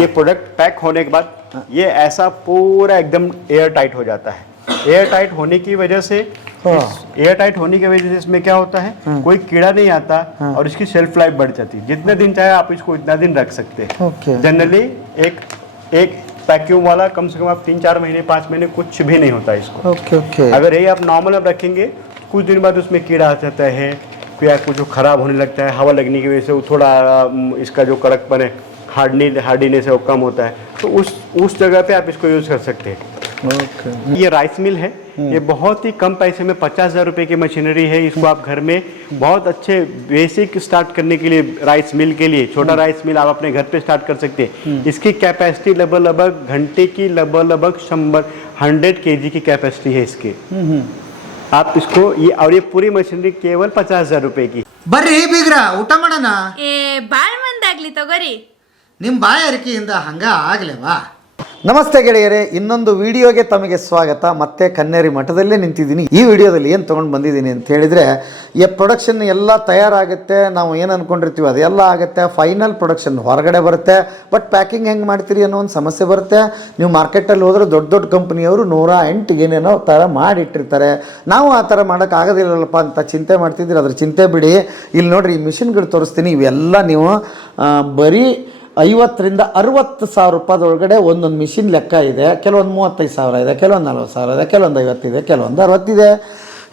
ये product pack होने के बाद ये ऐसा पूरा एकदम एयर टाइट हो जाता है। एयर टाइट होने की वजह से इसमें क्या होता है, कोई कीड़ा नहीं आता और इसकी शेल्फ लाइफ बढ़ जाती है। जितने दिन चाहे आप इसको इतना दिन रख सकते हैं। जनरली एक वैक्यूम वाला कम से कम आप 3-4 महीने 5 महीने कुछ भी नहीं होता इसको। अगर यही आप नॉर्मल आप रखेंगे कुछ दिन बाद उसमें कीड़ा आ जाता है, या कुछ जो खराब होने लगता है, हवा लगने की वजह से वो थोड़ा इसका जो कड़कपन है, हार्डीनेस है वो कम होता है। तो उस जगह पे आप इसको यूज़ कर सकते हैं। ये राइस मिल है, ये बहुत ही कम पैसे में 50,000 रुपये की मशीनरी है। इसको आप घर में बहुत अच्छे बेसिक स्टार्ट करने के लिए, राइस मिल के लिए छोटा राइस मिल आप अपने घर पे स्टार्ट कर सकते हैं। इसकी कैपेसिटी लगभग घंटे की लगभग 100 kg की कैपेसिटी है इसकी। आप इसको ये पूरी मशीनरी केवल 50,000 रुपये की। ಬರ್ರಿ ಬೀಗ್ರ ಊಟ ಮಾಡೋಣ. ಬಾಳ್ ಮಂದಾಗ್ಲಿ ತಗೋರಿ. ನಿಮ್ಮ ಬಾಯಾರಿಕೆಯಿಂದ ಹಂಗ ಆಗ್ಲೇವಾ. ನಮಸ್ತೆ ಗೆಳೆಯರೇ, ಇನ್ನೊಂದು ವಿಡಿಯೋಗೆ ತಮಗೆ ಸ್ವಾಗತ. ಮತ್ತೆ ಕನ್ನೇರಿ ಮಠದಲ್ಲೇ ನಿಂತಿದ್ದೀನಿ. ಈ ವಿಡಿಯೋದಲ್ಲಿ ಏನು ತೊಗೊಂಡು ಬಂದಿದ್ದೀನಿ ಅಂತ ಹೇಳಿದರೆ, ಈ ಪ್ರೊಡಕ್ಷನ್ ಎಲ್ಲ ತಯಾರಾಗುತ್ತೆ, ನಾವು ಏನು ಅಂದ್ಕೊಂಡಿರ್ತೀವಿ ಅದೆಲ್ಲ ಆಗುತ್ತೆ. ಫೈನಲ್ ಪ್ರೊಡಕ್ಷನ್ ಹೊರಗಡೆ ಬರುತ್ತೆ. ಬಟ್ ಪ್ಯಾಕಿಂಗ್ ಹೆಂಗೆ ಮಾಡ್ತೀರಿ ಅನ್ನೋ ಒಂದು ಸಮಸ್ಯೆ ಬರುತ್ತೆ. ನೀವು ಮಾರ್ಕೆಟಲ್ಲಿ ಹೋದರೆ ದೊಡ್ಡ ಕಂಪ್ನಿಯವರು 108 ಏನೇನೋ ಥರ ಮಾಡಿಟ್ಟಿರ್ತಾರೆ. ನಾವು ಆ ಥರ ಮಾಡೋಕ್ಕಾಗೋದಿಲ್ಲಪ್ಪ ಅಂತ ಚಿಂತೆ ಮಾಡ್ತಿದ್ದೀರಿ. ಅದ್ರ ಚಿಂತೆ ಬಿಡಿ. ಇಲ್ಲಿ ನೋಡಿರಿ, ಈ ಮಿಷಿನ್ಗಳು ತೋರಿಸ್ತೀನಿ. ಇವೆಲ್ಲ ನೀವು ಬರೀ 50,000 to 60,000 ರೂಪಾಯಿದೊಳಗಡೆ ಒಂದೊಂದು ಮಿಷಿನ್ ಲೆಕ್ಕ ಇದೆ. ಕೆಲವೊಂದು 35,000 ಇದೆ, ಕೆಲವೊಂದು 40,000 ಇದೆ, ಕೆಲವೊಂದು 50 ಇದೆ, ಕೆಲವೊಂದು 60 ಇದೆ.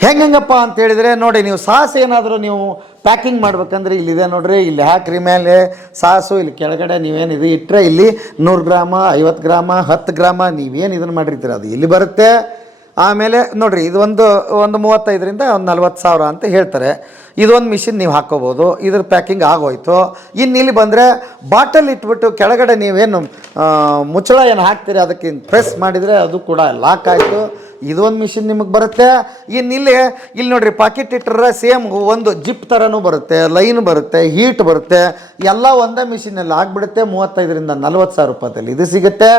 ಹೆಂಗಪ್ಪ ಅಂತ ಹೇಳಿದರೆ ನೋಡಿ, ನೀವು ಸಾಸ್ ಏನಾದರೂ ನೀವು ಪ್ಯಾಕಿಂಗ್ ಮಾಡ್ಬೇಕಂದ್ರೆ ಇಲ್ಲಿದೆ ನೋಡ್ರಿ. ಇಲ್ಲಿ ಹಾಕ್ರಿ ಮೇಲೆ ಸಾಸು, ಇಲ್ಲಿ ಕೆಳಗಡೆ ನೀವೇನಿದೆ ಇಟ್ಟರೆ ಇಲ್ಲಿ 100 ಗ್ರಾಮ, 50 ಗ್ರಾಮ, 10 ಗ್ರಾಮ ನೀವೇನು ಇದನ್ನು ಮಾಡಿರ್ತೀರ ಅದು ಇಲ್ಲಿ ಬರುತ್ತೆ. ಆಮೇಲೆ ನೋಡಿರಿ, ಇದು ಒಂದು 35,000 to 40,000 ಅಂತ ಹೇಳ್ತಾರೆ. ಇದೊಂದು ಮಿಷಿನ್ ನೀವು ಹಾಕ್ಕೋಬೋದು. ಇದ್ರ ಪ್ಯಾಕಿಂಗ್ ಆಗೋಯ್ತು. ಇನ್ನು ಇಲ್ಲಿ ಬಂದರೆ ಬಾಟಲ್ ಇಟ್ಬಿಟ್ಟು ಕೆಳಗಡೆ ನೀವೇನು ಮುಚ್ಚಳ ಏನು ಹಾಕ್ತೀರಿ ಅದಕ್ಕೆ ಪ್ರೆಸ್ ಮಾಡಿದರೆ ಅದು ಕೂಡ ಲಾಕ್ ಆಯಿತು. ಇದೊಂದು ಮಿಷಿನ್ ನಿಮಗೆ ಬರುತ್ತೆ. ಇನ್ನು ಇಲ್ಲಿ ನೋಡಿರಿ, ಪಾಕೆಟ್ ಇಟ್ಟರೆ ಸೇಮ್ ಒಂದು ಜಿಪ್ ಥರನೂ ಬರುತ್ತೆ, ಲೈನ್ ಬರುತ್ತೆ, ಹೀಟ್ ಬರುತ್ತೆ. ಎಲ್ಲ ಒಂದೇ ಮಿಷಿನಲ್ಲಿ ಆಗಿಬಿಡುತ್ತೆ. 35,000 to 40,000 ರೂಪಾಯಿದಲ್ಲಿ ಇದು ಸಿಗುತ್ತೆ.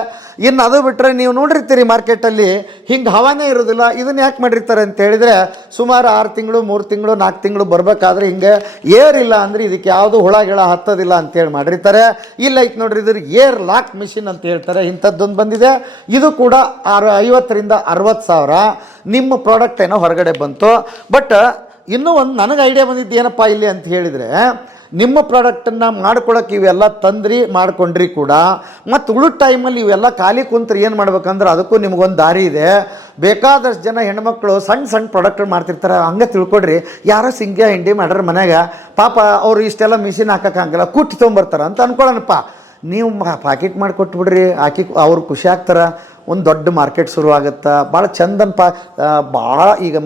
ಇನ್ನು ಅದು ಬಿಟ್ಟರೆ ನೀವು ನೋಡಿರ್ತೀರಿ ಮಾರ್ಕೆಟಲ್ಲಿ ಹಿಂಗೆ ಹವಾನೇ ಇರೋದಿಲ್ಲ. ಇದನ್ನು ಯಾಕೆ ಮಾಡಿರ್ತಾರೆ ಅಂತ ಹೇಳಿದರೆ, ಸುಮಾರು 6 ತಿಂಗಳು 3 ತಿಂಗಳು 4 ತಿಂಗಳು ಬರಬೇಕಾದ್ರೆ ಹಿಂಗೆ ಏರ್ ಇಲ್ಲ ಅಂದರೆ ಇದಕ್ಕೆ ಯಾವುದು ಹುಳ ಗಿಳ ಹತ್ತೋದಿಲ್ಲ ಅಂತೇಳಿ ಮಾಡಿರ್ತಾರೆ. ಇಲ್ಲ ಐತೆ ನೋಡ್ರಿ, ಇದ್ರ ಏರ್ ಲಾಕ್ ಮಿಷಿನ್ ಅಂತ ಹೇಳ್ತಾರೆ. ಇಂಥದ್ದೊಂದು ಬಂದಿದೆ. ಇದು ಕೂಡ 50,000 to 60,000 ನಿಮ್ಮ ಪ್ರಾಡಕ್ಟ್ ಏನೋ ಹೊರಗಡೆ ಬಂತು. ಬಟ್ ಇನ್ನೂ ಒಂದು ನನಗೆ ಐಡಿಯಾ ಬಂದಿದ್ದು ಏನಪ್ಪ ಇಲ್ಲಿ ಅಂತ ಹೇಳಿದರೆ, ನಿಮ್ಮ ಪ್ರಾಡಕ್ಟನ್ನು ಮಾಡ್ಕೊಳಕ್ಕೆ ಇವೆಲ್ಲ ತಂದ್ರಿ ಮಾಡ್ಕೊಂಡ್ರಿ ಕೂಡ, ಮತ್ತು ಉಳಿದ ಟೈಮಲ್ಲಿ ಇವೆಲ್ಲ ಖಾಲಿ ಕುಂತ್ರೆ ಏನು ಮಾಡ್ಬೇಕಂದ್ರೆ ಅದಕ್ಕೂ ನಿಮಗೊಂದು ದಾರಿ ಇದೆ. ಬೇಕಾದಷ್ಟು ಜನ ಹೆಣ್ಮಕ್ಳು ಸಣ್ಣ ಪ್ರಾಡಕ್ಟ್ ಮಾಡ್ತಿರ್ತಾರೆ. ಹಂಗೆ ತಿಳ್ಕೊಡ್ರಿ, ಯಾರೋ ಸಿಂಗ್ಯ ಹಿಂಡಿ ಮಾಡ್ರೆ ಮನ್ಯಾಗ ಪಾಪ ಅವರು ಇಷ್ಟೆಲ್ಲ ಮಿಷಿನ್ ಹಾಕೋಕ್ಕಾಗಲ್ಲ, ಕುಟ್ಟಿ ತೊಗೊಂಬರ್ತಾರೆ ಅಂತ ಅಂದ್ಕೊಳ್ಳೋಣಪ್ಪ. ನೀವು ಪ್ಯಾಕೆಟ್ ಮಾಡಿ ಕೊಟ್ಬಿಡ್ರಿ, ಹಾಕಿ ಅವ್ರು ಖುಷಿ ಆಗ್ತಾರೆ. ಒಂದು ದೊಡ್ಡ ಮಾರ್ಕೆಟ್ ಶುರುವಾಗುತ್ತೆ. ಭಾಳ ಚಂದನ್ ಭಾಳ ಈಗ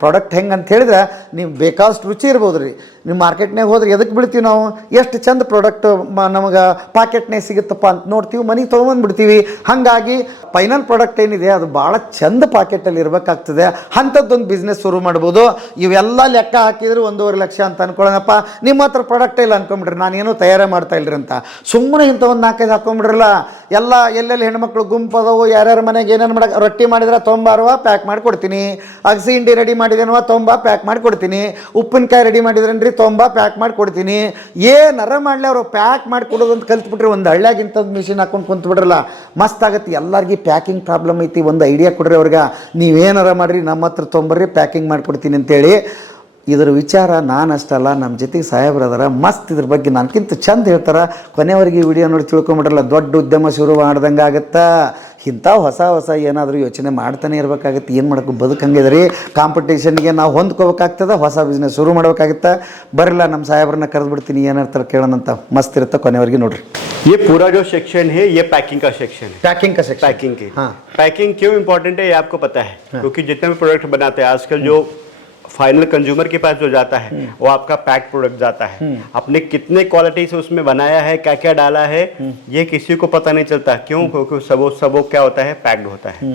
ಪ್ರಾಡಕ್ಟ್ ಹೆಂಗೆ ಅಂತ ಹೇಳಿದ್ರೆ, ನೀವು ಬೇಕಾದಷ್ಟು ರುಚಿ ಇರ್ಬೋದು ರೀ. ನೀವು ಮಾರ್ಕೆಟ್ನಾಗ ಹೋದ್ರೆ ಎದಕ್ಕೆ ಬಿಡ್ತೀವಿ ನಾವು, ಎಷ್ಟು ಚಂದ ಪ್ರಾಡಕ್ಟ್ ನಮಗೆ ಪಾಕೆಟ್ನಾಗ ಸಿಗುತ್ತಪ್ಪ ಅಂತ ನೋಡ್ತೀವಿ, ಮನೆಗೆ ತೊಗೊಂಬಂದ್ಬಿಡ್ತೀವಿ. ಹಾಗಾಗಿ ಫೈನಲ್ ಪ್ರಾಡಕ್ಟ್ ಏನಿದೆ ಅದು ಭಾಳ ಚಂದ ಪಾಕೆಟಲ್ಲಿ ಇರಬೇಕಾಗ್ತದೆ. ಅಂಥದ್ದೊಂದು ಬಿಸ್ನೆಸ್ ಶುರು ಮಾಡ್ಬೋದು. ಇವೆಲ್ಲ ಲೆಕ್ಕ ಹಾಕಿದ್ರೆ 1.5 ಲಕ್ಷ ಅಂತ ಅಂದ್ಕೊಳ್ಳೋಣಪ್ಪ. ನಿಮ್ಮ ಹತ್ರ ಪ್ರಾಡಕ್ಟ್ ಇಲ್ಲ ಅಂದ್ಕೊಂಬಿಡ್ರಿ, ನಾನೇನೋ ತಯಾರೇ ಮಾಡ್ತಾ ಇಲ್ರಿ ಅಂತ ಸುಮ್ಮನೆ ಇಂಥ ಒಂದು 4-5 ಹಾಕ್ಕೊಂಬಿಡ್ರಲ್ಲ. ಎಲ್ಲ ಎಲ್ಲೆಲ್ಲಿ ಹೆಣ್ಮಕ್ಳು ಗುಂಪದವು, ಯಾರ್ಯಾರ ಮನೆಗೆ ಏನೇನು ಮಾಡಕ್ಕೆ ರೊಟ್ಟಿ ಮಾಡಿದ್ರೆ ತೊಂಬಾರುವ ಪ್ಯಾಕ್ ಮಾಡಿಕೊಡ್ತೀನಿ, ಅಗಸಿ ಹಿಂಡಿ ರೆಡಿ ಮಾಡಿದೇನವ ತೊಂಬ ಪ್ಯಾಕ್ ಮಾಡಿಕೊಡ್ತೀನಿ, ಉಪ್ಪಿನಕಾಯಿ ರೆಡಿ ಮಾಡಿದ್ರೇನ್ರಿ ತೊಂಬ ಪ್ಯಾಕ್ ಮಾಡಿಕೊಡ್ತೀನಿ. ಏನಾರ ಮಾಡಲಿ ಅವರು ಪ್ಯಾಕ್ ಮಾಡಿ ಕೊಡೋದು ಅಂತ ಕಲ್ತ್ಬಿಟ್ರಿ. ಒಂದು ಹಳ್ಳಿಯಾಗಿಂಥದ್ದು ಮಿಷಿನ್ ಹಾಕೊಂಡು ಕುಂತ್ಬಿಡ್ರಲ್ಲ, ಮಸ್ತ್ ಆಗುತ್ತೆ. ಎಲ್ಲರಿಗೂ ಪ್ಯಾಕಿಂಗ್ ಪ್ರಾಬ್ಲಮ್ ಐತಿ, ಒಂದು ಐಡಿಯಾ ಕೊಡ್ರಿ ಅವ್ರಿಗೆ. ನೀವೇನಾರ ಮಾಡಿರಿ, ನಮ್ಮ ಹತ್ರ ತೊಂಬರ್ರಿ ಪ್ಯಾಕಿಂಗ್ ಮಾಡಿಕೊಡ್ತೀನಿ ಅಂತೇಳಿ. ಇದರ ವಿಚಾರ ನಾನು ಅಷ್ಟಲ್ಲ, ನಮ್ಮ ಜೊತೆಗೆ ಸಾಹೇಬ್ರದಾರ ಮಸ್ತ್ ಇದ್ರ ಬಗ್ಗೆ ನನಗಿಂತ ಚಂದ ಹೇಳ್ತಾರೆ. ಕೊನೆವರೆಗೆ ಈ ವಿಡಿಯೋ ನೋಡಿ ತಿಳ್ಕೊಂಬಿಡ್ರಲ್ಲ, ದೊಡ್ಡ ಉದ್ಯಮ ಶುರು ಮಾಡ್ದಂಗೆ ಆಗುತ್ತೆ. ಇಂಥ ಹೊಸ ಏನಾದರೂ ಯೋಚನೆ ಮಾಡ್ತಾನೆ ಇರಬೇಕಾಗುತ್ತೆ. ಏನು ಮಾಡೋಕ್ಕೆ ಬದುಕಂಗಿದೆ ರೀ. ಕಾಂಪಿಟೇಷನ್ಗೆ ನಾವು ಹೊಂದ್ಕೋಬೇಕಾಗ್ತದೆ, ಹೊಸ ಬಿಸ್ನೆಸ್ ಶುರು ಮಾಡಬೇಕಾಗುತ್ತೆ. ಬರಲ್ಲ, ನಮ್ಮ ಸಾಹೇಬ್ರನ್ನ ಕರೆದ್ಬಿಡ್ತೀನಿ, ಏನಾರ್ತಾರೆ ಕೇಳೋಣಂತ. ಮಸ್ತ್ ಇರುತ್ತೆ, ಕೊನೆವರೆಗೆ ನೋಡ್ರಿ. ये पूरा जो सेक्शन है ये पैकिंग का सेक्शन है। पैकिंग का सेक्शन, पैकिंग की। हाँ, पैकिंग क्यों इम्पोर्टेंट है ये आपको पता है? हाँ। क्योंकि जितने भी प्रोडक्ट बनाते हैं आजकल जो फाइनल कंज्यूमर के पास जो जाता है वो आपका पैक प्रोडक्ट जाता है। आपने कितने क्वालिटी से उसमें बनाया है, क्या क्या डाला है, ये किसी को पता नहीं चलता। क्यों? क्योंकि सबो क्या होता है, पैक्ड होता है।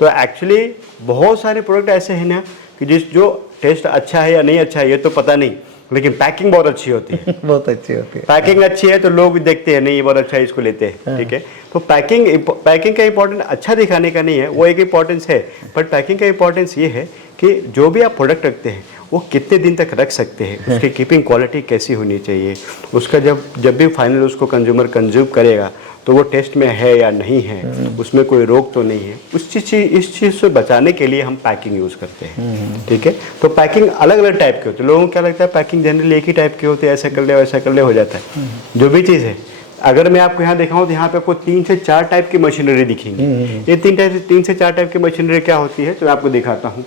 तो एक्चुअली बहुत सारे प्रोडक्ट ऐसे हैं ना कि जो टेस्ट अच्छा है या नहीं अच्छा है ये तो पता नहीं, लेकिन पैकिंग बहुत अच्छी होती है। बहुत अच्छी होती है। पैकिंग अच्छी है तो लोग देखते हैं, नहीं ये बहुत अच्छा है, इसको लेते हैं। ठीक है, तो पैकिंग का इंपॉर्टेंस अच्छा दिखाने का नहीं है, वो एक इंपॉर्टेंस है। बट पैकिंग का इंपॉर्टेंस ये है कि जो भी आप प्रोडक्ट रखते हैं वो कितने दिन तक रख सकते हैं, उसकी कीपिंग क्वालिटी कैसी होनी चाहिए, उसका जब भी फाइनल उसको कंज्यूमर कंज्यूम करेगा तो वो टेस्ट में है या नहीं है, उसमें कोई रोग तो नहीं है, इस चीज़ से बचाने के लिए हम पैकिंग यूज़ करते हैं। ठीक है, तो पैकिंग अलग अलग टाइप के होते हैं। लोगों को क्या लगता है पैकिंग जनरली एक ही टाइप के होते हैं, ऐसा कर ले वैसा कर ले हो जाता है। जो भी चीज़ है, अगर मैं आपको यहाँ दिखाऊं तो यहाँ पे आपको 3 से 4 टाइप की मशीनरी दिखेंगी। ये 3 से 4 टाइप की मशीनरी क्या होती है, तो मैं आपको दिखाता हूँ।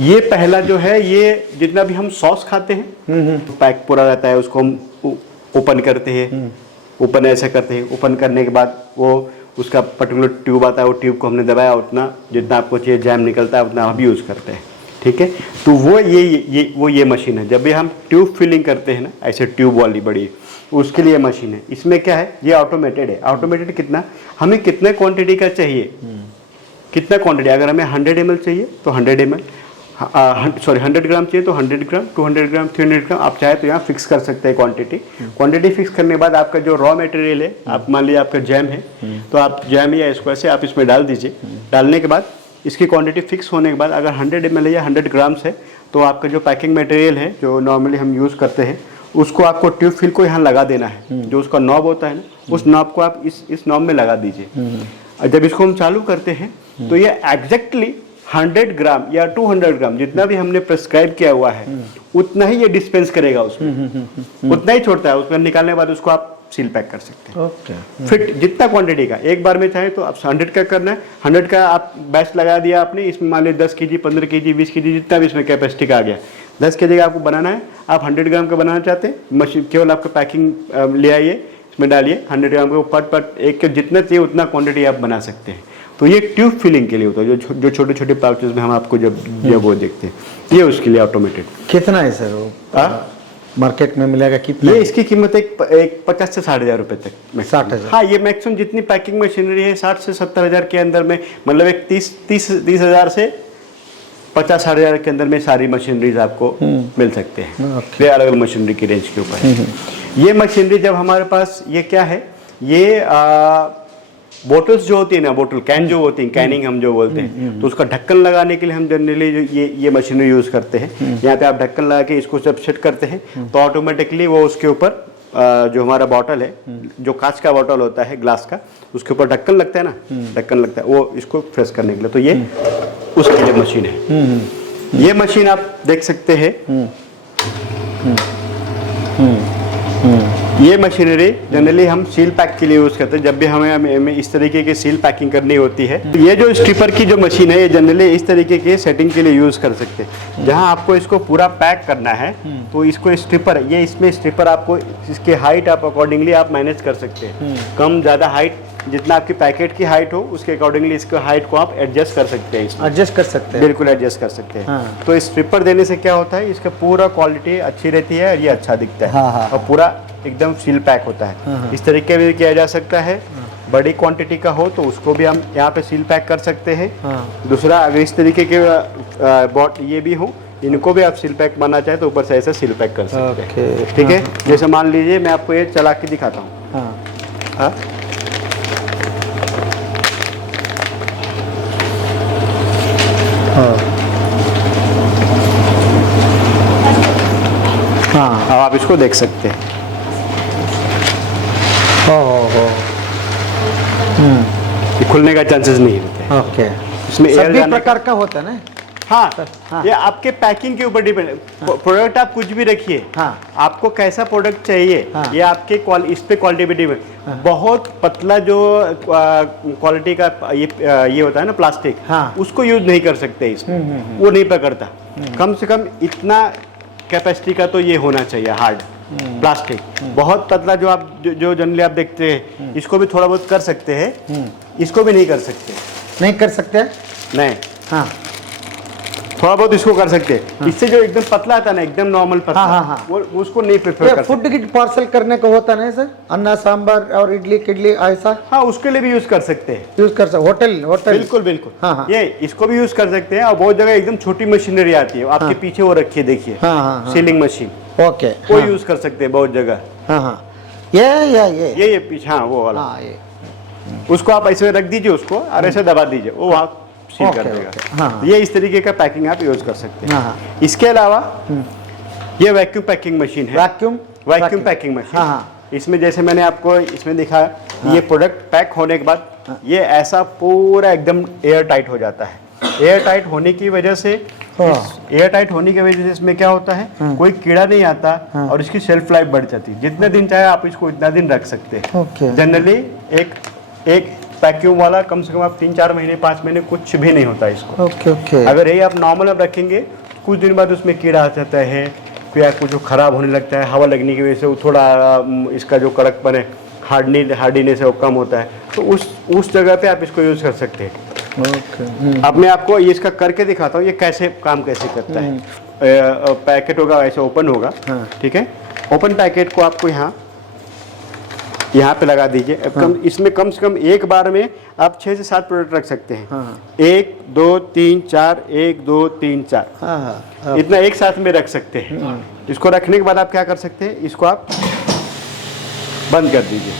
ये पहला जो है, ये जितना भी हम सॉस खाते हैं, पैक पूरा रहता है, उसको हम ओपन करते हैं, ओपन ऐसा करते हैं। ओपन करने के बाद वो उसका पर्टिकुलर ट्यूब आता है, वो ट्यूब को हमने दबाया, उतना जितना आपको चाहिए जैम निकलता है उतना हम यूज़ करते हैं। ठीक है, तो वो ये मशीन है। जब भी हम ट्यूब फिलिंग करते हैं ना, ऐसे ट्यूब वाली बड़ी, उसके लिए मशीन है। इसमें क्या है, ये ऑटोमेटेड है। ऑटोमेटेड कितना, हमें कितने क्वांटिटी का चाहिए, कितना क्वांटिटी, अगर हमें 100 ml चाहिए तो 100 ml, 100 ग्राम चाहिए तो 100 ग्राम, 200 ग्राम, 300 ग्राम, आप चाहे तो यहाँ फिक्स कर सकते हैं क्वांटिटी फिक्स करने के बाद आपका जो रॉ मटेरियल है, आप मान लीजिए आपका जैम है, तो आप जैम या इसको ऐसे आप इसमें डाल दीजिए। डालने के बाद इसकी क्वांटिटी फिक्स होने के बाद अगर 100 ml या 100 ग्राम्स है, तो आपका जो पैकिंग मटेरियल है जो नॉर्मली हम यूज़ करते हैं, उसको आपको ट्यूब फिल को यहाँ लगा देना है। जो उसका नॉब होता है ना, उस नॉब को आप इस नॉब में लगा दीजिए। और जब इसको हम चालू करते हैं तो ये एग्जैक्टली 100 ग्राम या 200 ग्राम जितना भी हमने प्रेस्क्राइब किया हुआ है उतना ही ये डिस्पेंस करेगा उसमें, उतना ही छोड़ता है। उसमें निकालने के बाद उसको आप सील पैक कर सकते हैं। फिट जितना क्वांटिटी का एक बार में चाहे तो आप 100 का करना है, 100 का आप बैच लगा दिया आपने, इसमें मान लीजिए 10 kg, 15 kg, 20 kg, जितना भी इसमें कैपेसिटी का आ गया। 10 kg का आपको बनाना है, आप 100 ग्राम का बनाना चाहते हैं, मशीन केवल आपका पैकिंग ले आइए, इसमें डालिए 100 ग्राम को पट एक के जितना चाहिए उतना क्वांटिटी आप बना सकते हैं। तो ये ट्यूब फिलिंग के लिए होता है, जो छोटे छोटे पाउचेस में हम आपको जब वो देखते हैं, ये उसके लिए ऑटोमेटेड। कितना है सर वो मार्केट में मिलेगा, कितना? ये इसकी कीमत एक 50 से 60 हज़ार रुपए तक। 60,000? हाँ, ये मैक्सिमम जितनी पैकिंग मशीनरी है 60 से 70 हज़ार के अंदर में, मतलब एक 30 हज़ार से 50-60 हज़ार के अंदर में सारी मशीनरीज आपको मिल सकते हैं। ये अलग अलग मशीनरी की रेंज के ऊपर है। ये मशीनरी जब हमारे पास, ये क्या है, ये बोटल्स जो होती है ना, बोतल कैन जो होती है, कैनिंग हम जो बोलते हैं, तो उसका ढक्कन लगाने के लिए हम जनरली ये मशीनरी यूज़ करते हैं। यहाँ पे आप ढक्कन लगा के इसको जब सेट करते हैं तो ऑटोमेटिकली वो उसके ऊपर जो हमारा बॉटल है, जो कांच का बॉटल होता है ग्लास का, उसके ऊपर ढक्कन लगता है ना, ढक्कन लगता है वो इसको फ्रेश करने के लिए। तो ये उसके लिए मशीन है। ये मशीन आप देख सकते हैं, ये मशीनरी जनरली हम सील पैक के लिए यूज़ करते हैं। जब भी हमें इस तरीके की सील पैकिंग करनी होती है, तो ये जो स्ट्रिपर की जो मशीन है, ये जनरली इस तरीके के सेटिंग के लिए यूज़ कर सकते हैं। जहां आपको इसको पूरा पैक करना है तो इसको स्ट्रिपर, ये इसमें स्ट्रिपर आपको इसके हाइट आप अकॉर्डिंगली आप मैनेज कर सकते हैं। कम ज़्यादा हाइट, जितना आपकी पैकेट की हाइट हो उसके अकॉर्डिंगली इसके हाइट को आप एडजस्ट कर सकते हैं। एडजस्ट कर सकते हैं, बिल्कुल एडजस्ट कर सकते हैं। तो इस स्ट्रिपर देने से क्या होता है, इसका पूरा क्वालिटी अच्छी रहती है और ये अच्छा दिखता है और पूरा एकदम सील पैक होता है। इस तरीके भी किया जा सकता है। बड़ी क्वांटिटी का हो तो उसको भी हम यहाँ पे सील पैक कर सकते हैं। दूसरा, अगर इस तरीके के बॉट ये भी हो, इनको भी आप सील पैक बनना चाहे तो ऊपर से ऐसा सील पैक कर सकते हैं। ठीक है, जैसे मान लीजिए मैं आपको ये चला के दिखाता हूँ। अब आप इसको देख सकते हैं। ये खुलने का चांसेस नहीं होते। ओके, इसमें एयर सभी जाने प्रकार का होता है ना? हाँ, ये आपके पैकिंग के ऊपर डिपेंड। प्रोडक्ट आप कुछ भी रखिए, आपको कैसा प्रोडक्ट चाहिए ये आपके इस पे क्वालिटी पे डिपेंड। बहुत पतला जो क्वालिटी का ये होता है ना प्लास्टिक, उसको यूज नहीं कर सकते इसमें, वो नहीं पकड़ता। कम से कम इतना कैपेसिटी का तो ये होना चाहिए हार्ड प्लास्टिक। बहुत पतला जो आप जो जनरली आप देखते हैं, इसको भी थोड़ा बहुत कर सकते हैं, इसको भी नहीं कर सकते। नहीं कर सकते? नहीं, हाँ, थोड़ा बहुत इसको कर सकते हैं। इससे जो एकदम पतला आता है ना, एकदम नॉर्मल पतला, वो उसको नहीं प्रेफर कर फूड किट पार्सल करने को होता नहीं सर, अन्ना सांबर और इडली किडली ऐसा? हाँ, उसके लिए भी यूज कर सकते हैं, यूज कर सकते। होटल बिल्कुल बिल्कुल। ये इसको भी यूज कर सकते हैं। और बहुत जगह एकदम छोटी मशीनरी आती है, आपके पीछे वो रखी है, देखिए सीलिंग मशीन, ओके, वो यूज कर सकते हैं बहुत जगह। ये पीछे, हाँ वो वाला, उसको आप ऐसे रख दीजिए उसको और ऐसे दबा दीजिए, वो वहाँ सील कर देगा। ये इस तरीके का पैकिंग आप यूज कर सकते हैं। इसके अलावा ये वैक्यूम पैकिंग मशीन है। वैक्यूम पैकिंग मशीन, इसमें जैसे मैंने आपको इसमें दिखा, ये प्रोडक्ट पैक होने के बाद ये ऐसा पूरा एकदम एयर टाइट हो जाता है। एयर टाइट होने की वजह से इसमें क्या होता है, कोई कीड़ा नहीं आता और इसकी शेल्फ लाइफ बढ़ जाती है। जितने दिन चाहे आप इसको इतना दिन रख सकते हैं। जनरली एक वैक्यूम वाला कम से कम आप 3-4 महीने 5 महीने कुछ भी नहीं होता इसको। अगर ये आप नॉर्मल अब रखेंगे, कुछ दिन बाद उसमें कीड़ा आ जाता है, या कुछ जो खराब होने लगता है, हवा लगने की वजह से वो थोड़ा इसका जो कड़कपन है, हार्डीनेस है वो कम होता है। तो उस जगह पे आप इसको यूज कर सकते हैं। अब मैं आपको ये इसका करके दिखाता हूँ ये कैसे करता है। पैकेट होगा ऐसे ओपन होगा, ठीक है। ओपन पैकेट को आपको यहाँ पे लगा दीजिए। इसमें कम से कम एक बार में आप 6 से 7 प्रोडक्ट रख सकते हैं। 1 2 3 4 1 2 3 4 इतना एक साथ में रख सकते हैं। इसको रखने के बाद आप क्या कर सकते हैं, इसको आप बंद कर दीजिए।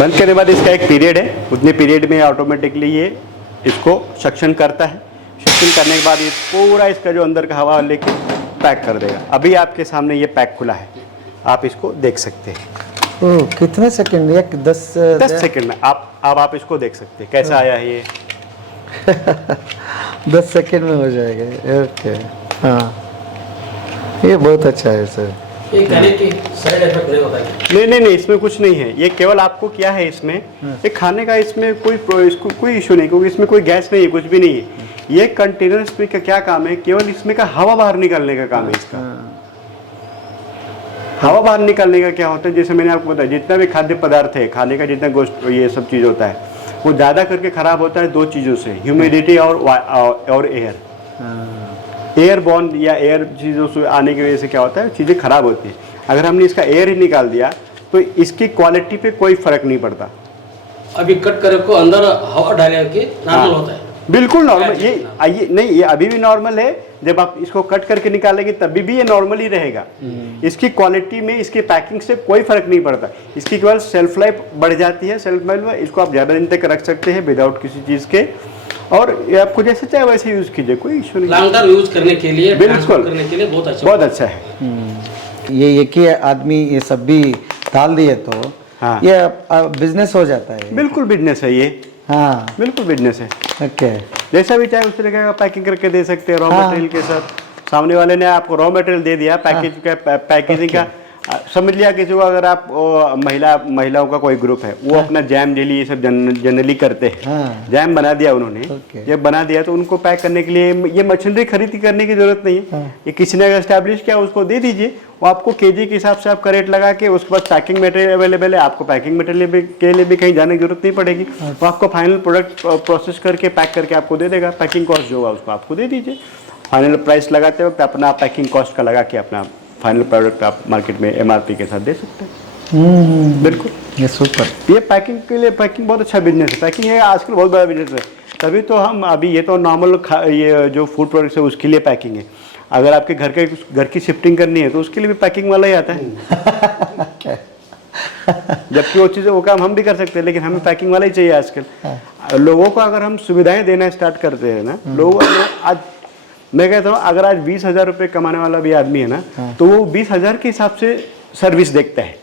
बंद करने के बाद इसका एक पीरियड है, उतने पीरियड में ऑटोमेटिकली ये इसको सक्शन करता है। सक्शन करने के बाद ये पूरा इसका जो अंदर का हवा लेके पैक कर देगा। अभी आपके सामने ये पैक खुला है, आप इसको देख सकते हैं। कितने सेकंड? 10 सेकंड में आप इसको देख सकते हैं कैसा आया है ये। 10 सेकंड में हो जाएगा। ओके, हाँ, ये बहुत अच्छा है सर। ये खाने की साइड इफेक्ट नहीं होता है? नहीं, इसमें कुछ नहीं है। ये केवल आपको क्या है, इसमें ये खाने का इसमें कोई इशू नहीं, क्योंकि इसमें कोई गैस नहीं है, कुछ भी नहीं है। ये कंटेनर स्प्रे का क्या काम है, केवल इसमें का हवा बाहर निकालने का काम है इसका। हवा बाहर निकालने का क्या होता है, जैसे मैंने आपको बताया, जितना भी खाद्य पदार्थ है, खाने का जितना गोश्त ये सब चीज़ होता है, वो ज़्यादा करके खराब होता है 2 चीज़ों से, ह्यूमिडिटी और एयर बॉर्न या एयर चीज़ों से आने की वजह से क्या होता है, चीज़ें खराब होती है। अगर हमने इसका एयर ही निकाल दिया तो इसकी क्वालिटी पे कोई फर्क नहीं पड़ता। अभी कट करे को अंदर हवा डालने के नॉर्मल होता है, बिल्कुल नॉर्मल। ये अभी भी नॉर्मल है। जब आप इसको कट करके निकालेंगे तभी भी ये नॉर्मल ही रहेगा। इसकी क्वालिटी में, इसकी पैकिंग से कोई फर्क नहीं पड़ता। इसकी केवल शेल्फ लाइफ बढ़ जाती है। शेल्फ लाइफ में इसको आप ज़्यादा दिन तक रख सकते हैं विदाउट किसी चीज़ के, और ये आपको जैसे चाहे वैसे यूज कीजिए, कोई इशू नहीं। लॉन्ग टर्म यूज करने के लिए, बिल्कुल करने के लिए बहुत अच्छा है। ये एक ही आदमी ये सब भी डाल दिए तो हाँ, ये बिजनेस हो जाता है। बिल्कुल बिजनेस है ये। हाँ, बिल्कुल बिजनेस है। ओके, जैसा भी चाहे उस तरीके का पैकिंग करके दे सकते हैं रॉ मटेरियल के साथ। सामने वाले ने आपको रॉ मटेरियल दे दिया, पैकेजिंग का समझ लिया। किसी को अगर आप महिलाओं का कोई ग्रुप है, वो अपना जैम जेली ये सब जनरली करते हैं, जैम बना दिया उन्होंने। जब बना दिया तो उनको पैक करने के लिए ये मशीनरी खरीद करने की जरूरत नहीं है। ये किसी ने एस्टैब्लिश किया, उसको दे दीजिए, वो आपको केजी के हिसाब से आपका रेट लगा के, उसके बाद पैकिंग मटेरियल अवेलेबल है, आपको पैकिंग मटेरियल के लिए भी कहीं जाने की जरूरत नहीं पड़ेगी। वो आपको फाइनल प्रोडक्ट प्रोसेस करके पैक करके आपको दे देगा। पैकिंग कॉस्ट जो होगा उसको आपको दे दीजिए। फाइनल प्राइस लगाते वक्त अपना पैकिंग कॉस्ट का लगा के अपना फाइनल प्रोडक्ट आप मार्केट में MRP के साथ दे सकते हैं। बिल्कुल, ये सुपर। ये पैकिंग के लिए पैकिंग बहुत अच्छा बिजनेस है। पैकिंग ये आजकल बहुत बड़ा बिजनेस है। तभी तो हम अभी ये तो नॉर्मल ये जो फूड प्रोडक्ट्स है उसके लिए पैकिंग है। अगर आपके घर की शिफ्टिंग करनी है तो उसके लिए भी पैकिंग वाला ही आता है। जबकि वो चीज़ें वो काम हम भी कर सकते हैं, लेकिन हमें पैकिंग वाला ही चाहिए आजकल। लोगों को अगर हम सुविधाएं देना स्टार्ट करते हैं ना, लोगों आज मैं कहता हूँ अगर आज 20,000 रुपये कमाने वाला भी आदमी है ना, तो वो 20,000 के हिसाब से सर्विस देखता है।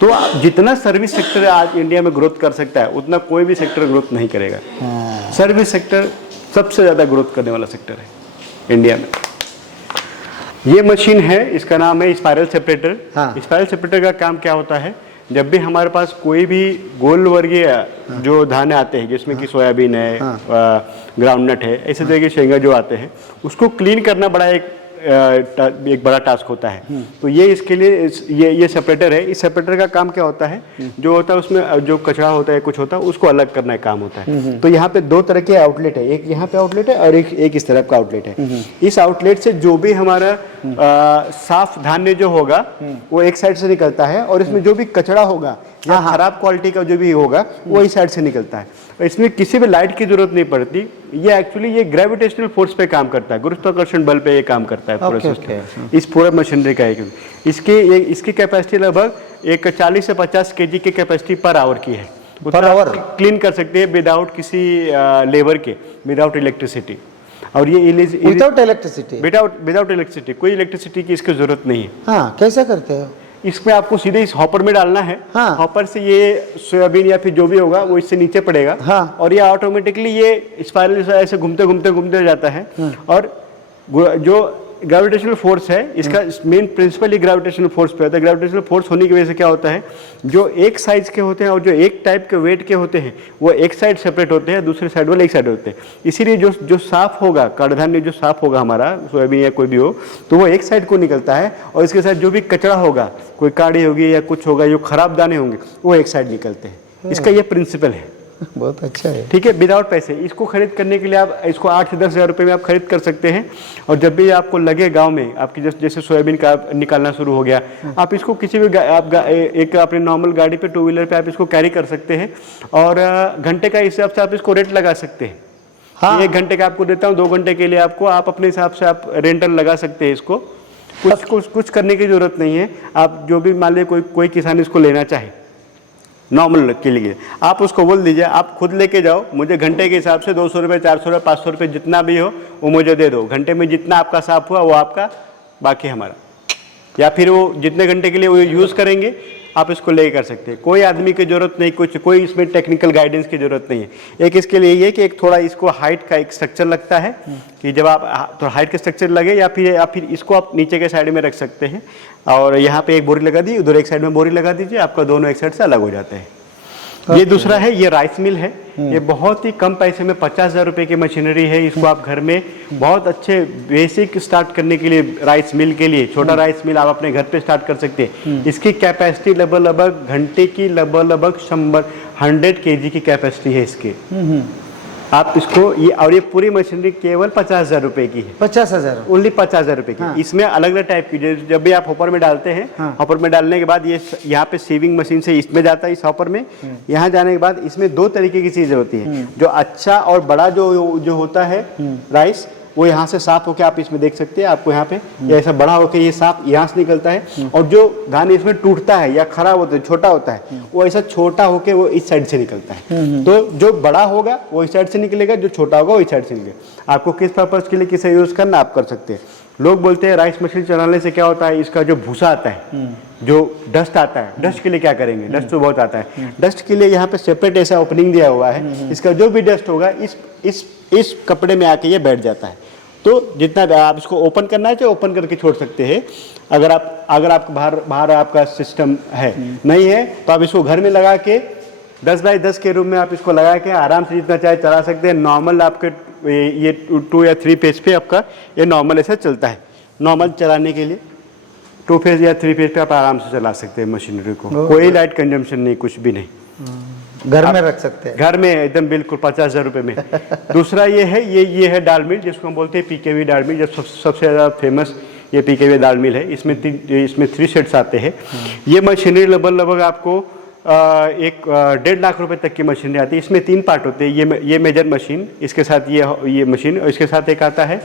तो जितना सर्विस सेक्टर आज इंडिया में ग्रोथ कर सकता है, उतना कोई भी सेक्टर ग्रोथ नहीं करेगा। सर्विस सेक्टर सबसे ज़्यादा ग्रोथ करने वाला सेक्टर है इंडिया में। ये मशीन है, इसका नाम है स्पाइरल सेपरेटर। स्पाइरल सेपरेटर का काम क्या होता है, जब भी हमारे पास कोई भी गोल वर्गीय जो धान आते हैं, जिसमें कि सोयाबीन है, ग्राउंडनट है, ऐसे तरह के शेंगा जो आते हैं, उसको क्लीन करना बड़ा एक बड़ा टास्क होता है। तो ये इसके लिए ये सेपरेटर है। इस सेपरेटर का काम क्या होता है, जो होता है उसमें जो कचरा होता है, कुछ होता है, उसको अलग करना काम होता है। तो यहाँ पे 2 तरह के आउटलेट है, एक यहाँ पे आउटलेट है और एक इस तरफ का आउटलेट है। इस आउटलेट से जो भी हमारा साफ धान्य जो होगा वो एक साइड से निकलता है, और इसमें जो भी कचरा होगा या हाँ। खराब क्वालिटी का जो भी होगा वो इस साइड से निकलता है। और इसमें किसी भी लाइट की जरूरत नहीं पड़ती। ये एक्चुअली ये ग्रेविटेशनल फोर्स पे काम करता है, गुरुत्वाकर्षण बल पे ये काम करता है पूरा सिस्टम, इस पूरे मशीनरी का। इसकी कैपेसिटी लगभग एक 40 से 50 kg की कैपेसिटी पर आवर की है। पर आवर क्लीन कर सकते हैं विदाउट किसी लेबर के, विदाउट इलेक्ट्रिसिटी। और ये विदाउट इलेक्ट्रिसिटी, विदाउट इलेक्ट्रिसिटी, कोई इलेक्ट्रिसिटी की इसकी जरूरत नहीं है। हाँ, कैसे करते हो? इसमें आपको सीधे इस हॉपर में डालना है। हाँ। हॉपर से ये सोयाबीन या फिर जो भी होगा वो इससे नीचे पड़ेगा। हाँ। और ये ऑटोमेटिकली ये स्पाइरल से ऐसे घूमते घूमते घूमते जाता है। और जो ग्रेविटेशनल फोर्स है इसका मेन प्रिंसिपल ही ग्रेविटेशनल फोर्स पे होता है। ग्रेविटेशनल फोर्स होने की वजह से क्या होता है, जो एक साइज के होते हैं और जो एक टाइप के वेट के होते हैं वो एक साइड सेपरेट होते हैं, दूसरे साइड वाले एक साइड होते हैं। इसीलिए जो साफ होगा, कडधान्य जो साफ होगा हमारा, सोयाबीन या कोई भी हो, तो वो एक साइड को निकलता है। और इसके साथ जो भी कचरा होगा, कोई काड़ी होगी या कुछ होगा, जो खराब दाने होंगे वो एक साइड निकलते हैं। इसका ये प्रिंसिपल है। बहुत अच्छा है। ठीक है, विदाउट पैसे। इसको खरीद करने के लिए आप इसको 8 से 10 हज़ार रुपये में आप खरीद कर सकते हैं। और जब भी आपको लगे गांव में आपकी जैसे सोयाबीन का निकालना शुरू हो गया, आप इसको किसी भी एक अपने नॉर्मल गाड़ी पे, 2 व्हीलर पे आप इसको कैरी कर सकते हैं। और घंटे का हिसाब से आप इसको रेट लगा सकते हैं। हाँ। 1 घंटे का आपको देता हूँ, 2 घंटे के लिए आपको आप अपने हिसाब से आप रेंटल लगा सकते हैं। इसको कुछ करने की जरूरत नहीं है। आप जो भी मान लीजिए कोई किसान इसको लेना चाहे नॉर्मल के लिए, आप उसको बोल दीजिए आप खुद लेके जाओ, मुझे घंटे के हिसाब से 200 रुपये, 400 रुपये, 500 रुपये जितना भी हो वो मुझे दे दो। घंटे में जितना आपका साफ हुआ वो आपका, बाकी हमारा। या फिर वो जितने घंटे के लिए वो यूज़ करेंगे आप इसको ले कर सकते हैं। कोई आदमी की जरूरत नहीं, कोई इसमें टेक्निकल गाइडेंस की जरूरत नहीं है। एक इसके लिए ये कि एक थोड़ा इसको हाइट का एक स्ट्रक्चर लगता है कि जब आप थोड़ा हाइट का स्ट्रक्चर लगे, या फिर इसको आप नीचे के साइड में रख सकते हैं। और यहाँ पे एक बोरी लगा दी, उधर एक साइड में बोरी लगा दीजिए, आपका दोनों एक साइड से अलग हो जाते हैं। ये दूसरा है, ये राइस मिल है। ये बहुत ही कम पैसे में 50,000 रुपये की मशीनरी है। इसको आप घर में बहुत अच्छे बेसिक स्टार्ट करने के लिए, राइस मिल के लिए, छोटा राइस मिल आप अपने घर पे स्टार्ट कर सकते हैं। इसकी कैपेसिटी लगभग घंटे की लगभग 100 kg की कैपेसिटी है इसकी। आप इसको ये पूरी मशीनरी केवल 50,000 रुपए की है। 50,000 ओनली 50,000 रुपए की। हाँ। इसमें अलग अलग टाइप की, जब भी आप हॉपर में डालते हैं, हाँ। हॉपर में डालने के बाद ये यहाँ पे सीविंग मशीन से इसमें जाता है, इस हॉपर में। यहाँ जाने के बाद इसमें 2 तरीके की चीजें होती है। जो अच्छा और बड़ा जो होता है राइस, वो यहाँ से साफ होके आप इसमें देख सकते हैं। आपको यहाँ पे ये ऐसा बड़ा होके ये साफ यहाँ से निकलता है। और जो धान इसमें टूटता है या खराब होता है, छोटा होता है, वो ऐसा छोटा होके वो इस साइड से निकलता है। तो जो बड़ा होगा वो इस साइड से निकलेगा, जो छोटा होगा वो इस साइड से निकलेगा। आपको किस पर्पज के लिए किसे यूज करना आप कर सकते हैं। लोग बोलते हैं राइस मशीन चलाने से क्या होता है, इसका जो भूसा आता है, जो डस्ट आता है, डस्ट के लिए क्या करेंगे, डस्ट तो बहुत आता है। डस्ट के लिए यहाँ पे सेपरेट ऐसा ओपनिंग दिया हुआ है। इसका जो भी डस्ट होगा इस कपड़े में आके ये बैठ जाता है। तो जितना आप इसको ओपन करना है तो ओपन करके छोड़ सकते हैं। अगर आपका बाहर आपका सिस्टम है, नहीं है, तो आप इसको घर में लगा के 10 बाई 10 के रूम में आप इसको लगा के आराम से जितना चाहे चला सकते हैं। नॉर्मल आपके ये 2 या 3 पेज पे आपका ये नॉर्मल ऐसा चलता है। नॉर्मल चलाने के लिए 2 पेज या 3 पेज पे आप आराम से चला सकते हैं मशीनरी को। कोई लाइट कंजम्पशन नहीं, कुछ भी नहीं। घर में रख सकते हैं, घर में एकदम बिल्कुल 50,000 रुपये में। दूसरा ये है दाल मिल, जिसको हम बोलते हैं PKV दाल मिल। जब सबसे ज़्यादा फेमस ये PKV दाल मिल है। इसमें 3 सेट्स आते हैं। ये मशीनरी लगभग आपको 1.5 लाख रुपए तक की मशीनरी आती है। इसमें 3 पार्ट होते हैं। ये मेजर मशीन, इसके साथ ये मशीन, और इसके साथ एक आता है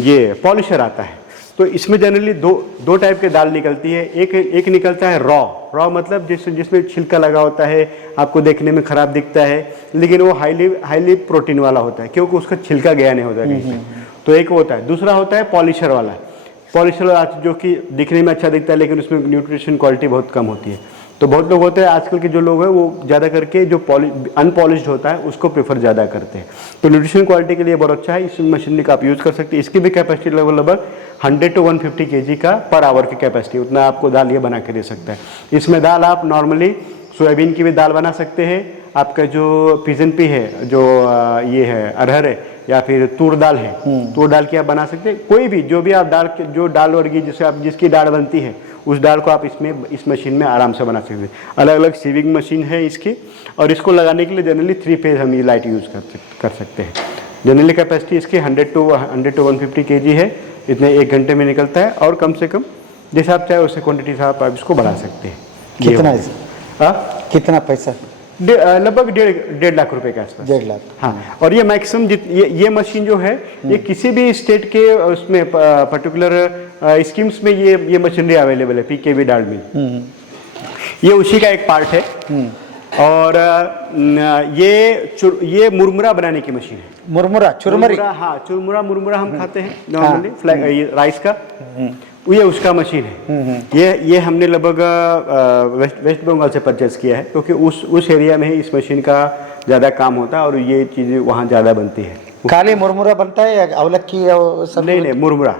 ये पॉलिशर आता है। तो इसमें जनरली दो टाइप के दाल निकलती है। एक निकलता है रॉ मतलब जिसमें छिलका लगा होता है, आपको देखने में खराब दिखता है, लेकिन वो हाईली प्रोटीन वाला होता है, क्योंकि उसका छिलका गया नहीं होता कहीं से। तो एक होता है। दूसरा होता है पॉलिशर वाला, जो कि दिखने में अच्छा दिखता है, लेकिन उसमें न्यूट्रिशन क्वालिटी बहुत कम होती है। तो बहुत लोग होते हैं आजकल के जो लोग हैं वो ज़्यादा करके जो अनपॉलिश्ड होता है उसको प्रेफर ज़्यादा करते हैं। तो न्यूट्रिशन क्वालिटी के लिए बहुत अच्छा है। इस मशीन का आप यूज़ कर सकते हैं। इसकी भी कैपेसिटी लगभग 100 to 150 kg का पर आवर की कैपेसिटी, उतना आपको दाल ये बना के दे सकता है। इसमें दाल आप नॉर्मली सोयाबीन की भी दाल बना सकते हैं। आपका जो पिजन पी है, जो ये है अरहर है, या फिर तूर दाल है, तूर दाल की आप बना सकते हैं। कोई भी जो भी आप दाल वर्गीय जिसकी दाल बनती है उस दाल को आप इस मशीन में आराम से बना सकते हैं। अलग अलग सीविंग मशीन है इसकी। और इसको लगाने के लिए जनरली 3 फेज हम ये लाइट यूज़ कर सकते हैं। जनरली कैपेसिटी इसकी 100 to 150 kg है। इतने 1 घंटे में निकलता है। और कम से कम जैसे आप चाहे उससे क्वान्टिटी से आप इसको बढ़ा सकते हैं। कितना है सर? हाँ? कितना पैसा? लगभग 1.5 लाख रुपए के आसपास। 1.5 लाख। हाँ, और ये मैक्सिमम ये मशीन जो है ये किसी भी स्टेट के उसमें पर्टिकुलर स्कीम्स में ये मशीनरी अवेलेबल है, पीकेवी डाल मिल, ये उसी का एक पार्ट है। और ये मुरमुरा बनाने की मशीन है। मुरमुरा, चुरमुरी। हाँ, मुरमुरा हम खाते हैं नॉर्मली राइस का, ये उसका मशीन है। ये हमने लगभग वेस्ट बंगाल से परचेज किया है, क्योंकि उस एरिया में ही इस मशीन का ज़्यादा काम होता है और ये चीज़ें वहाँ ज़्यादा बनती है। खाली मुरमुरा बनता है या अवलक्की सब? नहीं, मुरमुरा।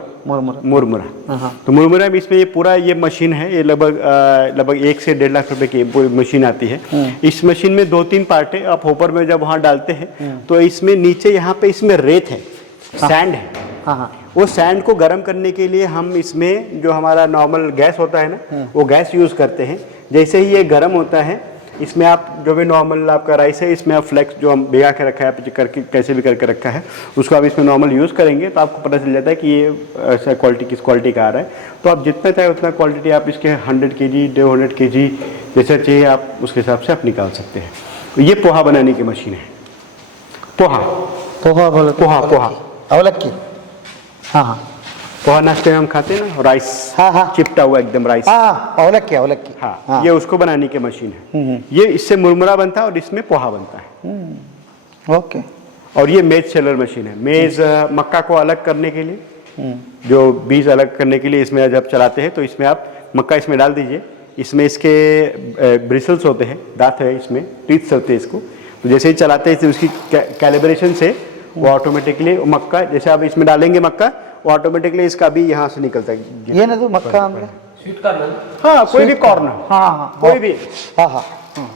हाँ। तो मुरमुरा में इसमें ये पूरा ये मशीन है, ये लगभग 1 से 1.5 लाख रुपए की पूरी मशीन आती है। इस मशीन में 2-3 पार्ट है। आप होपर में जब वहाँ डालते हैं तो इसमें नीचे यहाँ पे इसमें रेत है, सैंड है। हाँ। वो सैंड को गर्म करने के लिए हम इसमें जो हमारा नॉर्मल गैस होता है ना, वो गैस यूज़ करते हैं। जैसे ही ये गर्म होता है, इसमें आप जो भी नॉर्मल आपका राइस है, इसमें आप फ्लेक्स जो हम भिगा के रखा है, करके कैसे भी करके रखा है, उसको आप इसमें नॉर्मल यूज़ करेंगे तो आपको पता चल जाता है कि ये ऐसा क्वालिटी किस क्वालिटी का आ रहा है। तो आप जितना चाहे उतना क्वालिटी आप इसके 100 kg 150 kg जैसा चाहिए आप उसके हिसाब से आप निकाल सकते हैं। तो ये पोहा बनाने की मशीन है। पोहा अवलक्की। हाँ। पोहा नाश्ते में हम खाते हैं ना, राइस। हाँ। चिपटा हुआ एकदम राइस। हाँ, अवलक्की। हाँ, ये उसको बनाने की मशीन है। ये इससे मुरमुरा बनता है और इसमें पोहा बनता है। ओके। और ये मेज सेलर मशीन है। मेज मक्का को अलग करने के लिए, जो बीज अलग करने के लिए इसमें जब चलाते हैं तो इसमें आप मक्का इसमें डाल दीजिए। इसमें इसके ब्रिसल्स होते हैं, दांत है इसमें, टीथ्स होते हैं इसको। तो जैसे ही चलाते हैं उसकी कैलिब्रेशन से वो ऑटोमेटिकली मक्का, जैसे आप इसमें डालेंगे मक्का, वो ऑटोमेटिकली इसका भी यहाँ से निकलता है। ये ना तो मक्का अंदर। Sweet corn. हाँ, कोई भी कॉर्न। हाँ, कोई भी। हाँ।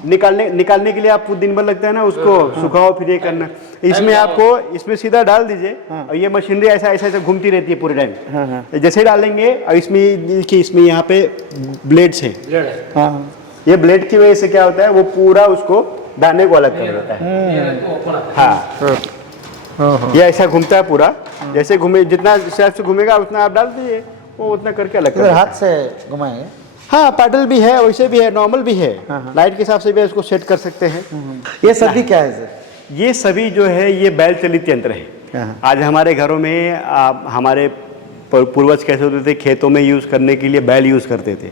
निकालने के लिए आपको दिन भर लगता है ना, उसको सुखाओ फिर ये करना। इसमें आपको इसमें सीधा डाल दीजिए और ये मशीनरी ऐसा घूमती रहती है पूरे टाइम। जैसे डालेंगे और इसमें यहाँ पे ब्लेड्स हैं। ये ब्लेड की वजह से क्या होता है, वो पूरा उसको दाने को अलग कर देता है। हाँ, ये ऐसा घूमता है पूरा। जैसे घूमे, जितना शेफ से घूमेगा उतना आप डाल दीजिए, वो उतना करके अलग कर हाथ से घुमाएंगे। हाँ, पैडल भी है, वैसे भी है, नॉर्मल भी है। लाइट के हिसाब से भी इसको सेट कर सकते हैं। ये सभी क्या है सर? ये सभी जो है ये बैल चलित यंत्र है। आज हमारे घरों में हमारे पूर्वज कैसे होते थे, खेतों में यूज करने के लिए बैल यूज करते थे।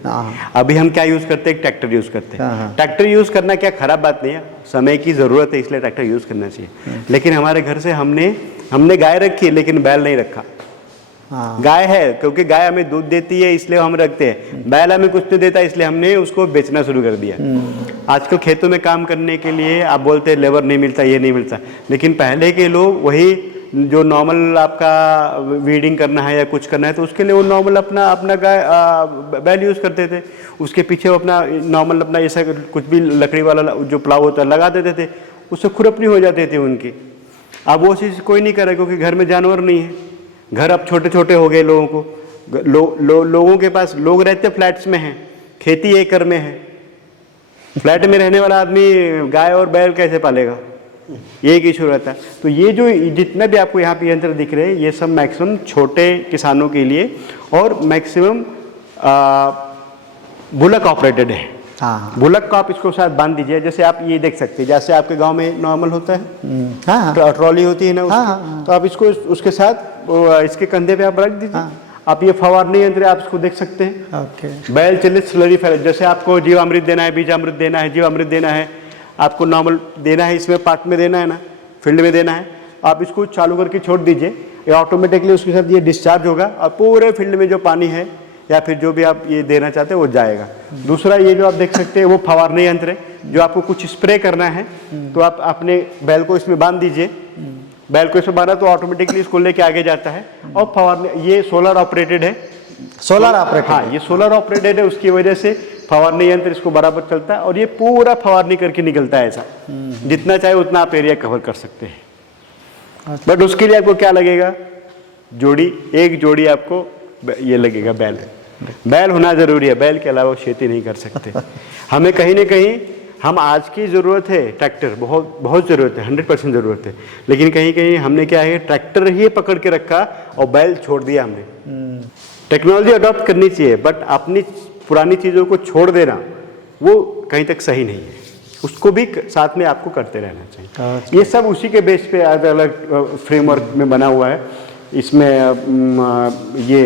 अभी हम क्या यूज करते हैं, ट्रैक्टर यूज करते हैं। ट्रैक्टर यूज करना क्या खराब बात नहीं है, समय की जरूरत है इसलिए ट्रैक्टर यूज करना चाहिए। लेकिन हमारे घर से हमने गाय रखी लेकिन बैल नहीं रखा। गाय है क्योंकि गाय हमें दूध देती है इसलिए हम रखते हैं, बैल हमें कुछ नहीं देता इसलिए हमने उसको बेचना शुरू कर दिया। आजकल खेतों में काम करने के लिए आप बोलते हैं लेबर नहीं मिलता, ये नहीं मिलता, लेकिन पहले के लोग वही जो नॉर्मल आपका वीडिंग करना है या कुछ करना है तो उसके लिए वो नॉर्मल अपना गाय बैल यूज़ करते थे। उसके पीछे वो अपना नॉर्मल अपना ऐसा कुछ भी लकड़ी वाला जो प्लाव होता है लगा देते थे, उससे खुरपनी हो जाते थे उनकी। अब वो चीज़ कोई नहीं करे क्योंकि घर में जानवर नहीं है। घर अब छोटे छोटे हो गए लोगों को। लोगों के पास, लोग रहते फ्लैट्स में हैं, खेती एकड़ में है। फ्लैट में रहने वाला आदमी गाय और बैल कैसे पालेगा, ये एक इशू रहता है। तो ये जो जितने भी आपको यहाँ पे यंत्र दिख रहे हैं ये सब मैक्सिमम छोटे किसानों के लिए और मैक्सिमम बुलक ऑपरेटेड है। बुलक को आप इसको साथ बांध दीजिए, जैसे आप ये देख सकते हैं, जैसे आपके गांव में नॉर्मल होता है ट्रॉली होती है ना, तो आप इसको उसके साथ इसके कंधे पे आप रख दीजिए। आप ये फवारनी यंत्र आप इसको देख सकते हैं। बैल चलित स्लरी फैलर, जैसे आपको जीवामृत देना है, बीजामृत देना है, जीवामृत देना है, आपको नॉर्मल देना है, इसमें पार्ट में देना है ना, फील्ड में देना है, आप इसको चालू करके छोड़ दीजिए, ये ऑटोमेटिकली उसके साथ ये डिस्चार्ज होगा और पूरे फील्ड में जो पानी है या फिर जो भी आप ये देना चाहते हैं वो जाएगा। दूसरा ये जो आप देख सकते हैं वो फवारनी यंत्र है, जो आपको कुछ स्प्रे करना है तो आप अपने बैल को इसमें बांध दीजिए। बैल को इसमें बांधा तो ऑटोमेटिकली इसको लेके आगे जाता है। और फवारनी ये सोलर ऑपरेटेड है। Solar operated? हाँ, ये सोलर ऑपरेटेड है, उसकी वजह से फवारनी यंत्र इसको बराबर चलता है और ये पूरा फवारनी करके निकलता है। ऐसा जितना चाहे उतना आप एरिया कवर कर सकते हैं। बट उसके लिए आपको क्या लगेगा, एक जोड़ी आपको ये लगेगा, बैल होना जरूरी है। बैल के अलावा खेती नहीं कर सकते। हमें कहीं ना कहीं हम आज की ज़रूरत है ट्रैक्टर, बहुत ज़रूरत है, 100% ज़रूरत है, लेकिन कहीं कहीं हमने क्या है ट्रैक्टर ही पकड़ के रखा और बैल छोड़ दिया हमने। टेक्नोलॉजी अडॉप्ट करनी चाहिए बट अपनी पुरानी चीज़ों को छोड़ देना वो कहीं तक सही नहीं है, उसको भी साथ में आपको करते रहना चाहिए। ये सब उसी के बेस पे अलग अलग फ्रेमवर्क में बना हुआ है। इसमें ये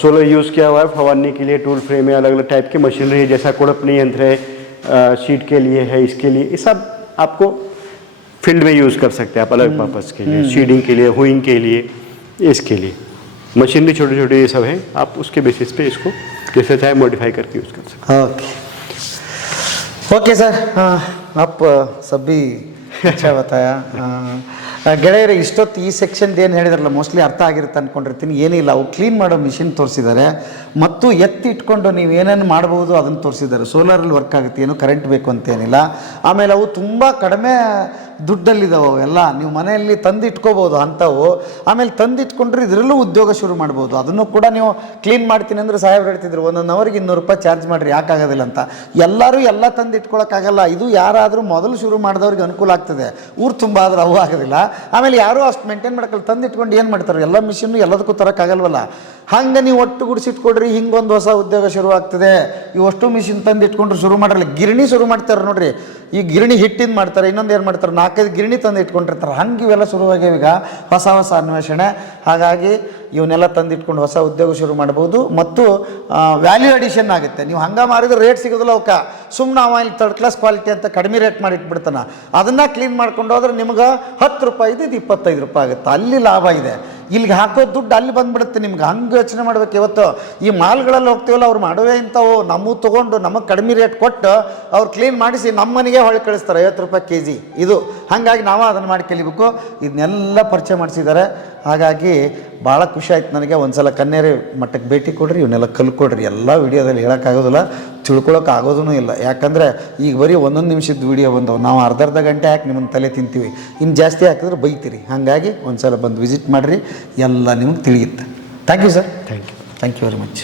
सोलर यूज़ किया हुआ है, फवारने के लिए टूल फ्रेम है, अलग अलग टाइप की मशीनरी है, जैसा कोड़पनी यंत्र है, सीड के लिए है, इसके लिए, ये सब आपको फील्ड में यूज़ कर सकते हैं आप अलग पर्पज़ के लिए, सीडिंग के लिए, हुइंग के लिए, इसके लिए मशीनरी छोटे छोटे ये सब है। आप उसके बेसिस पे इसको जैसे चाहे मॉडिफाई करके यूज़ कर सकते हैं। ओके सर, आप सब भी अच्छा बताया। ಗೆಳೆಯರೆ, ಇಷ್ಟೊತ್ತು ಈ ಸೆಕ್ಷನ್ ಏನು ಹೇಳಿದ್ರಲ್ಲ ಮೋಸ್ಟ್ಲಿ ಅರ್ಥ ಆಗಿರುತ್ತೆ ಅಂದ್ಕೊಂಡಿರ್ತೀನಿ. ಏನಿಲ್ಲ, ಅವು ಕ್ಲೀನ್ ಮಾಡೋ ಮಿಷಿನ್ ತೋರಿಸಿದ್ದಾರೆ ಮತ್ತು ಎತ್ತಿ ಇಟ್ಕೊಂಡು ನೀವು ಏನೇನು ಮಾಡ್ಬೋದು ಅದನ್ನು ತೋರಿಸಿದ್ದಾರೆ. ಸೋಲಾರಲ್ಲಿ ವರ್ಕ್ ಆಗುತ್ತೆ, ಏನು ಕರೆಂಟ್ ಬೇಕು ಅಂತೇನಿಲ್ಲ. ಆಮೇಲೆ ಅವು ತುಂಬ ಕಡಿಮೆ ದುಡ್ಡಲ್ಲಿದ್ದಾವೆ ಅವೆಲ್ಲ, ನೀವು ಮನೆಯಲ್ಲಿ ತಂದು ಇಟ್ಕೋಬೋದು ಅಂಥವು. ಆಮೇಲೆ ತಂದು ಇಟ್ಕೊಂಡ್ರೆ ಇದರಲ್ಲೂ ಉದ್ಯೋಗ ಶುರು ಮಾಡ್ಬೋದು. ಅದನ್ನು ಕೂಡ ನೀವು ಕ್ಲೀನ್ ಮಾಡ್ತೀನಿ ಅಂದರೆ ಸಾಹೇಬ್ರು ಹೇಳ್ತಿದ್ರು 1 ಅವರ್ಗೆ 200 ರೂಪಾಯಿ ಚಾರ್ಜ್ ಮಾಡಿರಿ, ಯಾಕಾಗೋದಿಲ್ಲ ಅಂತ. ಎಲ್ಲರೂ ಎಲ್ಲ ತಂದು ಇಟ್ಕೊಳಕ್ಕಾಗಲ್ಲ. ಇದು ಯಾರಾದರೂ ಮೊದಲು ಶುರು ಮಾಡಿದವ್ರಿಗೆ ಅನುಕೂಲ ಆಗ್ತದೆ, ಊರು ತುಂಬ ಆದ್ರೆ ಅವು ಆಗೋದಿಲ್ಲ. ಆಮೇಲೆ ಯಾರೂ ಅಷ್ಟು ಮೇಂಟೈನ್ ಮಾಡೋಕ್ಕಲ್ಲ, ತಂದು ಇಟ್ಕೊಂಡು ಏನು ಮಾಡ್ತಾರೆ, ಎಲ್ಲ ಮಿಷಿನ್ನು ಎಲ್ಲದಕ್ಕೂ ತರೋಕ್ಕಾಗಲ್ವಲ್ಲ. ಹಂಗೆ ನೀವು ಒಟ್ಟುಗೂಡಿಸಿಟ್ಕೊಡ್ರಿ, ಹಿಂಗೊಂದು ಹೊಸ ಉದ್ಯೋಗ ಶುರು ಆಗ್ತದೆ. ಇವಷ್ಟು ಮಿಷಿನ್ ತಂದು ಇಟ್ಕೊಂಡ್ರೆ ಶುರು ಮಾಡಲ್ಲ. ಗಿರಣಿ ಶುರು ಮಾಡ್ತಾರೆ ನೋಡ್ರಿ, ಈ ಗಿರಣಿ ಹಿಟ್ಟಿಂದ ಮಾಡ್ತಾರೆ, ಇನ್ನೊಂದು ಏನು ಮಾಡ್ತಾರೆ, 4-5 ಗಿರಣಿ ತಂದು ಇಟ್ಕೊಂಡಿರ್ತಾರೆ. ಹಂಗೆ ಇವೆಲ್ಲ ಶುರುವಾಗ್ಯಾವ ಈಗ ಹೊಸ ಹೊಸ ಅನ್ವೇಷಣೆ. ಹಾಗಾಗಿ ಇವನ್ನೆಲ್ಲ ತಂದು ಇಟ್ಕೊಂಡು ಹೊಸ ಉದ್ಯೋಗ ಶುರು ಮಾಡ್ಬೋದು ಮತ್ತು ವ್ಯಾಲ್ಯೂ ಅಡಿಷನ್ ಆಗುತ್ತೆ. ನೀವು ಹಂಗೆ ಮಾರಿದ್ರೆ ರೇಟ್ ಸಿಗೋದಿಲ್ಲ ಅವಕ್ಕೆ. ಸುಮ್ಮನೆ ಅವ ಇಲ್ಲಿ 3rd ಕ್ಲಾಸ್ ಕ್ವಾಲಿಟಿ ಅಂತ ಕಡಿಮೆ ರೇಟ್ ಮಾಡಿ ಇಟ್ಬಿಡ್ತಾನೆ. ಅದನ್ನು ಕ್ಲೀನ್ ಮಾಡ್ಕೊಂಡು ಹೋದ್ರೆ ನಿಮ್ಗೆ 10 ರೂಪಾಯಿ ಇದು 25 ರೂಪಾಯಿ ಆಗುತ್ತೆ, ಅಲ್ಲಿ ಲಾಭ ಇದೆ. ಇಲ್ಲಿಗೆ ಹಾಕೋ ದುಡ್ಡು ಅಲ್ಲಿ ಬಂದುಬಿಡುತ್ತೆ ನಿಮ್ಗೆ. ಹಂಗೆ ಯೋಚನೆ ಮಾಡ್ಬೇಕು. ಇವತ್ತು ಈ ಮಾಲ್ಗಳಲ್ಲಿ ಹೋಗ್ತೀವಲ್ಲ, ಅವ್ರು ಮಾಡುವೇ ಇಂಥವು ನಮ್ಮವು ತೊಗೊಂಡು ನಮಗೆ ಕಡಿಮೆ ರೇಟ್ ಕೊಟ್ಟು ಅವ್ರು ಕ್ಲೀನ್ ಮಾಡಿಸಿ ನಮ್ಮ ಮನೆಗೆ ಹೊಳೆ ಕಳಿಸ್ತಾರೆ 50 ರೂಪಾಯಿ kg ಇದು. ಹಾಗಾಗಿ ನಾವು ಅದನ್ನು ಮಾಡಿ ಕಲಿಬೇಕು. ಇದನ್ನೆಲ್ಲ ಪರಿಚಯ ಮಾಡಿಸಿದ್ದಾರೆ. ಹಾಗಾಗಿ ಭಾಳ ಖುಷಿ ಆಯ್ತು ನನಗೆ. ಒಂದ್ಸಲ ಕನ್ನೇರಿ ಮಟ್ಟಕ್ಕೆ ಭೇಟಿ ಕೊಡ್ರಿ, ಇವನ್ನೆಲ್ಲ ಕಲ್ಕೊಡ್ರಿ. ಎಲ್ಲ ವೀಡಿಯೋದಲ್ಲಿ ಹೇಳೋಕ್ಕಾಗೋದಿಲ್ಲ, ತಿಳ್ಕೊಳಕ್ಕೆ ಆಗೋದೂ ಇಲ್ಲ. ಯಾಕಂದರೆ ಈಗ ಬರೀ 1 ನಿಮಿಷದ ವೀಡಿಯೋ ಬಂದವು, ನಾವು ಅರ್ಧ ಗಂಟೆ ಹಾಕಿ ನಿಮ್ಮನ್ನು ತಲೆ ತಿಂತೀವಿ. ಇನ್ನು ಜಾಸ್ತಿ ಹಾಕಿದ್ರೆ ಬೈತೀರಿ. ಹಾಗಾಗಿ ಒಂದ್ಸಲ ಬಂದು ವಿಸಿಟ್ ಮಾಡಿರಿ, ಎಲ್ಲ ನಿಮಗೆ ತಿಳಿಯುತ್ತೆ. Thank you sir. Thank you thank you very much.